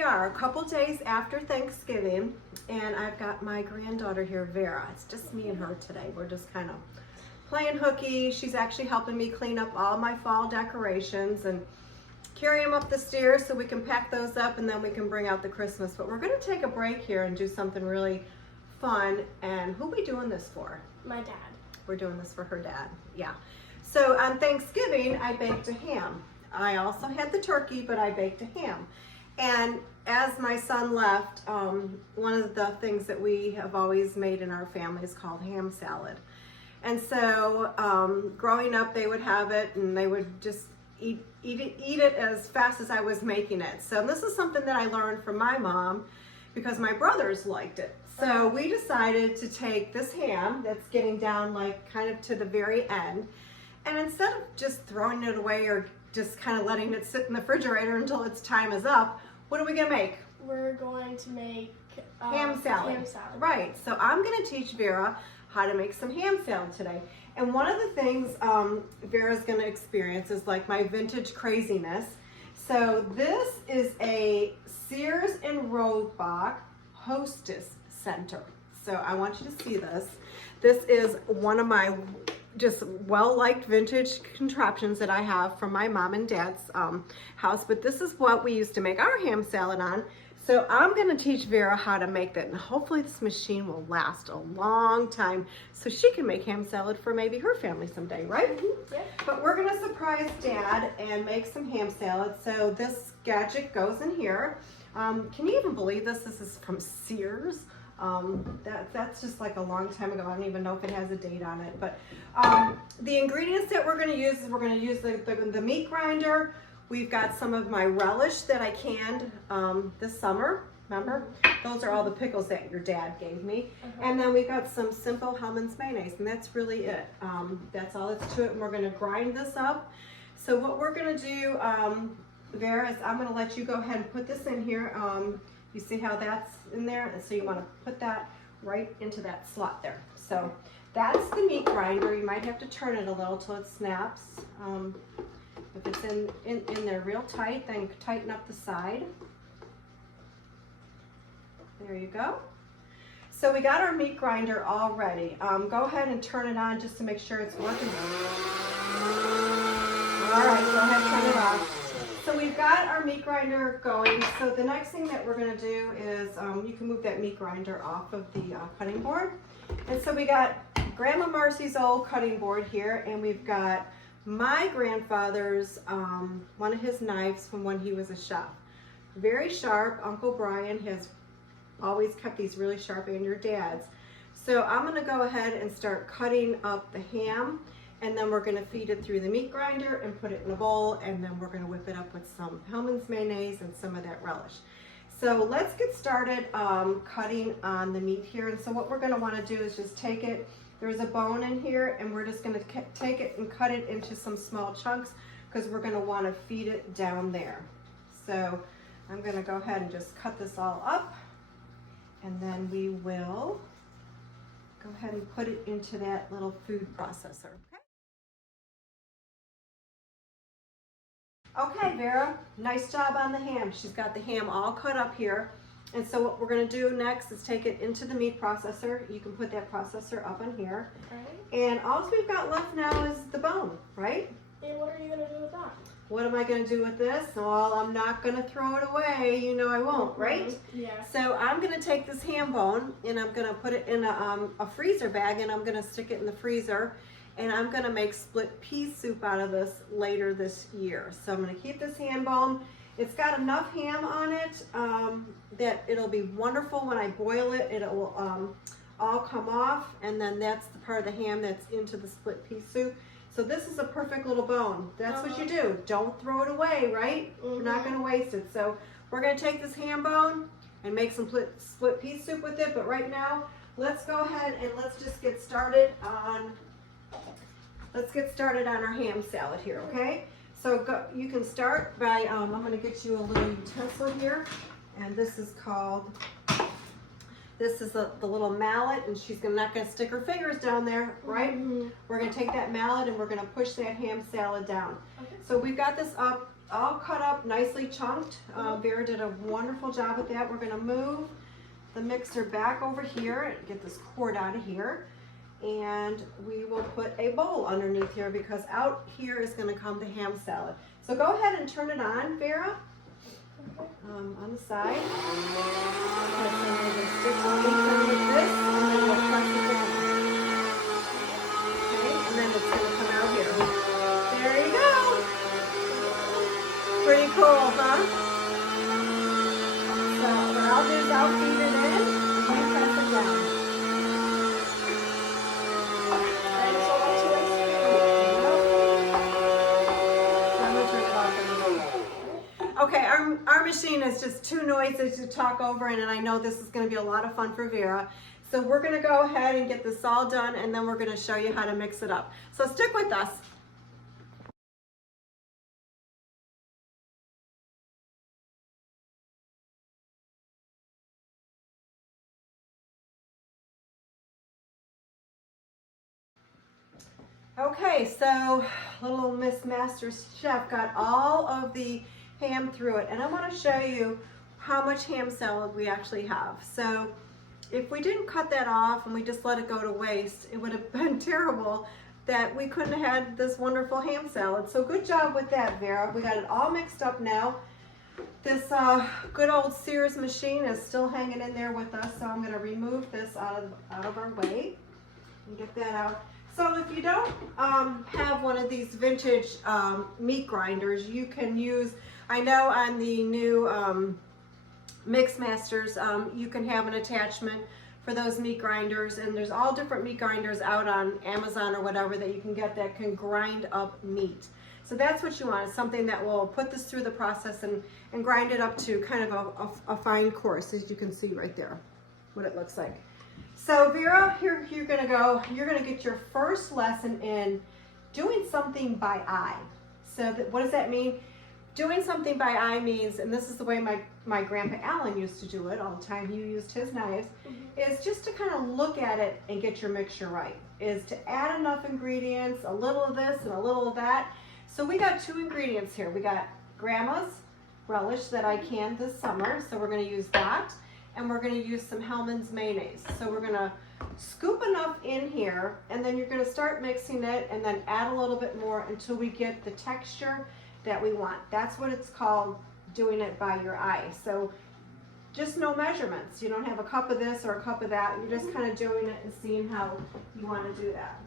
we are, a couple days after Thanksgiving, and I've got my granddaughter here, Vera. It's just me and her today. We're just kind of playing hooky. She's actually helping me clean up all my fall decorations and carry them up the stairs so we can pack those up, and then we can bring out the Christmas. But we're going to take a break here and do something really fun. And who are we doing this for? My dad. We're doing this for her dad, yeah. So on Thanksgiving, I baked a ham. I also had the turkey, but I baked a ham. And as my son left, one of the things that we have always made in our family is called ham salad. And so growing up, they would have it and they would just eat it as fast as I was making it. So this is something that I learned from my mom because my brothers liked it. So we decided to take this ham that's getting down like kind of to the very end, and instead of just throwing it away or just kind of letting it sit in the refrigerator until its time is up, what are we gonna make? We're going to make ham salad. Ham salad. Right, so I'm gonna teach Vera how to make some ham salad today. And one of the things Vera's gonna experience is like my vintage craziness. So this is a Sears and Roebuck Hostess Center. So I want you to see this. This is one of my just well-liked vintage contraptions that I have from my mom and dad's house, but this is what we used to make our ham salad on. So I'm going to teach Vera how to make that, and hopefully this machine will last a long time so she can make ham salad for maybe her family someday, right? Mm-hmm. Yeah. But We're going to surprise Dad and make some ham salad. So this gadget goes in here. Can you even believe this? This is from Sears. That's just like a long time ago. I don't even know if it has a date on it. But the ingredients that we're going to use is we're going to use the meat grinder. We've got some of my relish that I canned this summer. Remember? Those are all the pickles that your dad gave me. And then we've got some simple Hellmann's mayonnaise, and that's really it. That's all that's to it, and we're going to grind this up. So what we're going to do, Vera, is I'm going to let you go ahead and put this in here. You see how that's in there? And so you want to put that right into that slot there. So that's the meat grinder. You might have to turn it a little till it snaps. If it's in there real tight, then tighten up the side. There you go. So we got our meat grinder all ready. Go ahead and turn it on just to make sure it's working. All right, go ahead and turn it off. So we've got our meat grinder going. So the next thing that we're going to do is you can move that meat grinder off of the cutting board. And so we got Grandma Marcy's old cutting board here, and we've got my grandfather's, one of his knives from when he was a chef. Very sharp. Uncle Brian has always kept these really sharp, and your dad's. So I'm going to go ahead and start cutting up the ham, and then we're going to feed it through the meat grinder and put it in a bowl, and then we're going to whip it up with some Hellmann's mayonnaise and some of that relish. So let's get started cutting on the meat here. And so what we're going to want to do is just take it. There's a bone in here, and we're just going to take it and cut it into some small chunks because we're going to want to feed it down there. So I'm going to go ahead and just cut this all up, and then we will go ahead and put it into that little food processor. Okay, Vera, nice job on the ham. She's got the ham all cut up here. And so what we're going to do next is take it into the meat processor. You can put that processor up in here. Okay. And all we've got left now is the bone, right? And what are you going to do with that? What am I going to do with this? Well, I'm not going to throw it away. You know I won't, right? Yeah. So I'm going to take this ham bone, and I'm going to put it in a freezer bag, and I'm going to stick it in the freezer. And I'm going to make split pea soup out of this later this year. So I'm going to keep this ham bone. It's got enough ham on it that it'll be wonderful when I boil it. It will all come off, and then that's the part of the ham that's into the split pea soup. So this is a perfect little bone. That's what you do. Don't throw it away, right? We're not going to waste it. So we're going to take this ham bone and make some split pea soup with it. But right now, let's go ahead and let's just get started on our ham salad here, okay? So you can start by, I'm going to get you a little utensil here, and this is the little mallet, and she's not going to stick her fingers down there, right? We're going to take that mallet and we're going to push that ham salad down. Okay. So we've got this up all cut up, nicely chunked. Vera did a wonderful job with that. We're gonna move the mixer back over here and get this cord out of here. And we will put a bowl underneath here because out here is gonna come the ham salad. So go ahead and turn it on, Vera, on the side. Put some of the sticks on like this, and then we'll press it down. Okay, and then it's gonna come out here. There you go. Pretty cool, huh? So what I'll do is I'll feed it in and you press it down. And so that's your I'm gonna turn it off in a minute. Okay, our machine is just too noisy to talk over, and I know this is gonna be a lot of fun for Vera. So we're gonna go ahead and get this all done, and then we're gonna show you how to mix it up. So stick with us. Okay, so little Miss Master Chef got all of the ham through it, and I want to show you how much ham salad we actually have. So if we didn't cut that off and we just let it go to waste, it would have been terrible that we couldn't have had this wonderful ham salad. So good job with that, Vera. We got it all mixed up now. This good old Sears machine is still hanging in there with us, so I'm going to remove this out of our way and get that out. So if you don't have one of these vintage meat grinders, you can use, I know on the new Mix Masters, you can have an attachment for those meat grinders, and there's all different meat grinders out on Amazon or whatever that you can get that can grind up meat. So that's what you want, is something that will put this through the process and grind it up to kind of a fine coarse, as you can see right there, what it looks like. So Vera, here you're gonna get your first lesson in doing something by eye. So what does that mean? Doing something by eye means, and this is the way my grandpa Alan used to do it all the time, he used his knives, is just to kind of look at it and get your mixture right. Is to add enough ingredients, a little of this and a little of that. So we got 2 ingredients here. We got Grandma's Relish that I canned this summer, so we're gonna use that. And we're going to use some Hellmann's mayonnaise. So we're going to scoop enough in here, and then you're going to start mixing it and then add a little bit more until we get the texture that we want. That's what it's called, doing it by your eye. So just no measurements. You don't have a cup of this or a cup of that. You're just kind of doing it and seeing how you want to do that.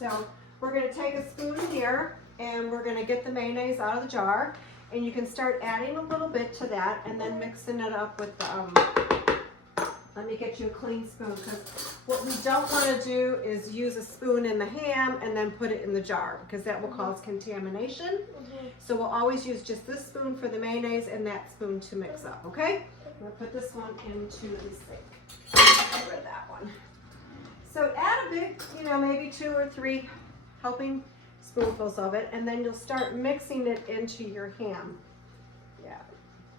So we're going to take a spoon here, and we're going to get the mayonnaise out of the jar, and you can start adding a little bit to that and then mixing it up with the let me get you a clean spoon, because what we don't want to do is use a spoon in the ham and then put it in the jar, because that will cause contamination. So we'll always use just this spoon for the mayonnaise and that spoon to mix up, okay? I'm going to put this one into the sink. Get rid of that one. So add a big, maybe 2 or 3 helping spoonfuls of it, and then you'll start mixing it into your ham. Yeah,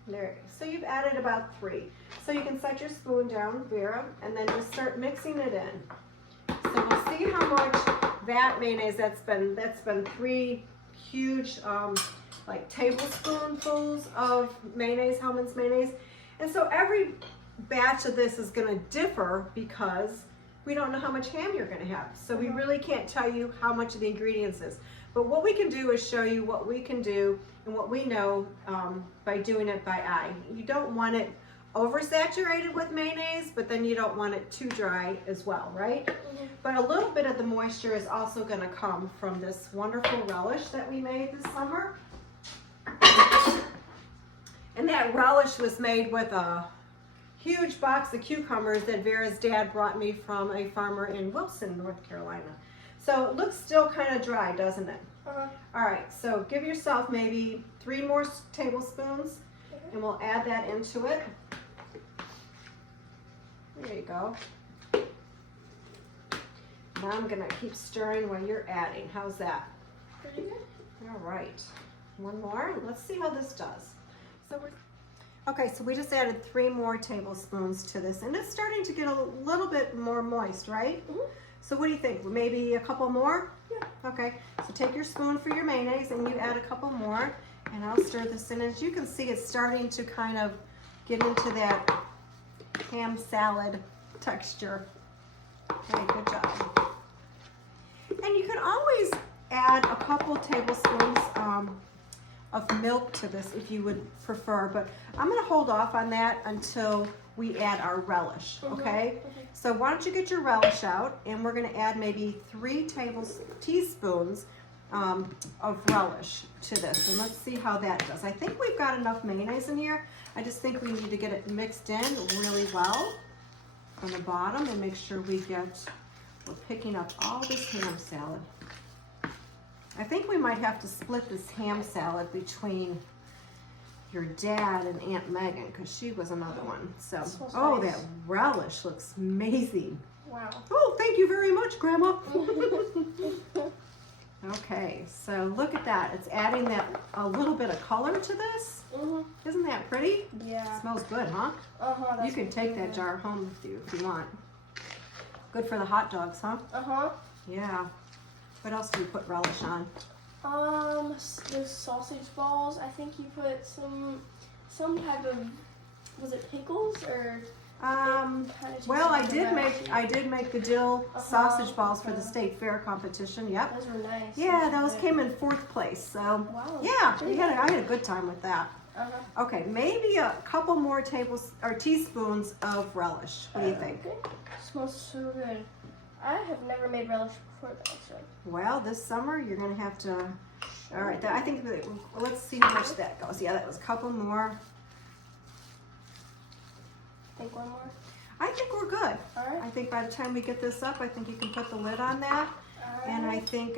there it is. So you've added about 3. So you can set your spoon down, Vera, and then just start mixing it in. So we'll see how much that mayonnaise, that's been 3 huge like tablespoonfuls of mayonnaise, Hellmann's mayonnaise. And so every batch of this is gonna differ because we don't know how much ham you're gonna have. So we really can't tell you how much of the ingredients is. But what we can do is show you what we can do and what we know by doing it by eye. You don't want it oversaturated with mayonnaise, but then you don't want it too dry as well, right? But a little bit of the moisture is also going to come from this wonderful relish that we made this summer. And that relish was made with a huge box of cucumbers that Vera's dad brought me from a farmer in Wilson, North Carolina. So it looks still kind of dry, doesn't it? All right, so give yourself maybe 3 more tablespoons, and we'll add that into it. There you go. Now I'm gonna keep stirring while you're adding. How's that? Pretty good. All right, 1 more. Let's see how this does. Okay, so we just added 3 more tablespoons to this, and it's starting to get a little bit more moist, right? So what do you think? Maybe a couple more? Yeah. Okay, so take your spoon for your mayonnaise and you add a couple more, And I'll stir this in. As you can see, it's starting to kind of get into that ham salad texture. Okay, good job. And you can always add a couple tablespoons of milk to this if you would prefer, but I'm gonna hold off on that until we add our relish, okay? So why don't you get your relish out, and we're gonna add maybe 3 teaspoons of relish to this, and let's see how that does. I think we've got enough mayonnaise in here. I just think we need to get it mixed in really well on the bottom and make sure we're picking up all this ham salad. I think we might have to split this ham salad between your dad and Aunt Megan, because she was another one. So, oh, nice. that relish looks amazing. Wow. Oh, thank you very much, Grandma. Okay, so look at that. It's adding that a little bit of color to this. Isn't that pretty? Yeah. Smells good, huh? You can take that jar home with you if you want. Good for the hot dogs, huh? Yeah. What else do you put relish on? The sausage balls. I think you put some type of, was it pickles or? Well, I did make the dill sausage balls for the state fair competition. Yep. Those were nice. Yeah, those came in 4th place. So Wow. yeah, I had a good time with that. Okay, maybe a couple more teaspoons of relish. What do you think? Okay. Smells so good. I have never made relish before though, so. Well, this summer you're gonna have to. All right, I think let's see how much that goes. Yeah, that was a couple more. Think one more. I think we're good. All right. I think by the time we get this up, I think you can put the lid on that. And I think,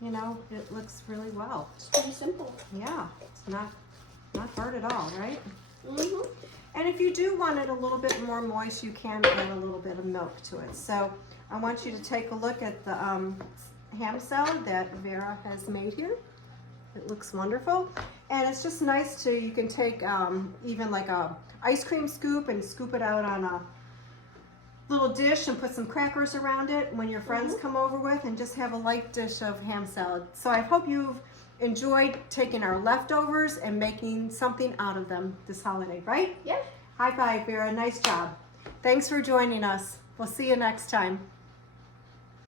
you know, it looks really well. It's pretty simple. Yeah, it's not hard at all, right? Mhm. And if you do want it a little bit more moist, you can add a little bit of milk to it. So I want you to take a look at the ham salad that Vera has made here. It looks wonderful. And it's just nice you can take even like a ice cream scoop and scoop it out on a little dish and put some crackers around it when your friends come over with, and just have a light dish of ham salad. So I hope you've enjoyed taking our leftovers and making something out of them this holiday, right? Yep. High five, Vera. Nice job. Thanks for joining us. We'll see you next time.